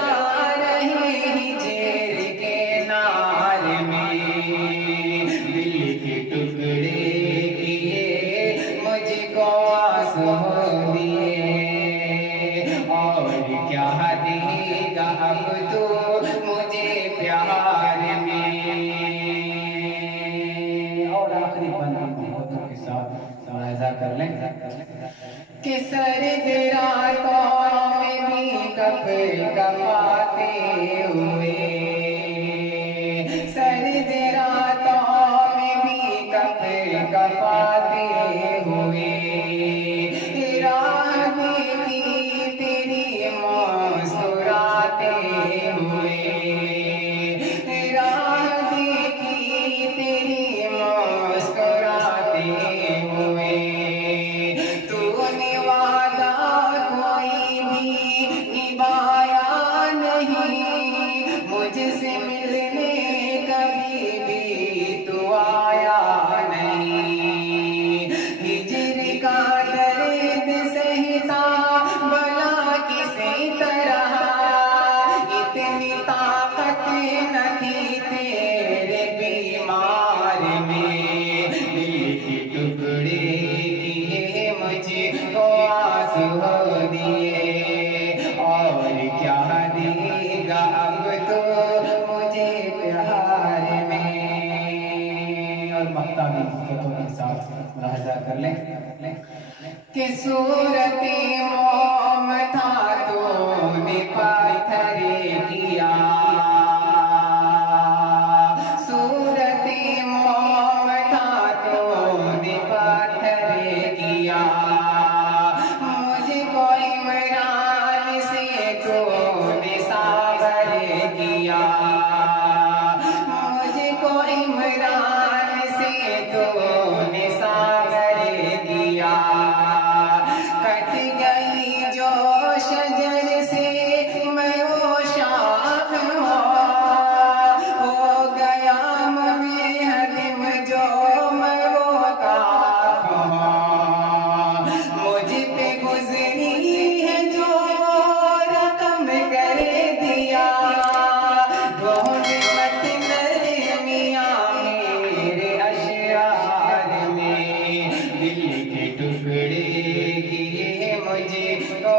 जलता रहे हिजर के नार में, दिल के टुकड़े किए मुझको आंसू दिए, और क्या देगा अब तू मुझे प्यार में। और आखिरी बंदी मोहब्बत के साथ मुलाहिजा कर लें कि सर्द रातों में भी कप कपाते हुए, सर्द रातों में भी कप कपाते हुए, राह देखी तेरी मुस्कुराते हुए, राह देखी तेरी मुस्कुराते हुए, तूने वादा कोई भी निभाया नहीं, मुझसे मिलने कभी भी तू आया नहीं, हिजर का दर्द सहता भला किसी तरह, इतनी ताकत न थी तेरे बीमार में, दिल के टुकड़े किए मुझको आंसू दिए, और क्या देगा अब तो मुझे प्यार में। और मक्ता भी मोहब्बतों के साथ मुलाहिजा कर लें कि सूरत मोम था तूने पत्थर किया, सूरत मोम था तूने पत्थर किया, मुझको इमरान से तूने सागर किया, मुझको इमरान से तूने सागर किया, कट गई जो शजर से मैं वो शाख हो गया मैं हदिम जो मैं वो काख मुझ पे गुजरी है जो रकम कर दिया, ढूंढ मत नरमियाँ मेरे अशआर में, दिल के टुकड़े किए मुझको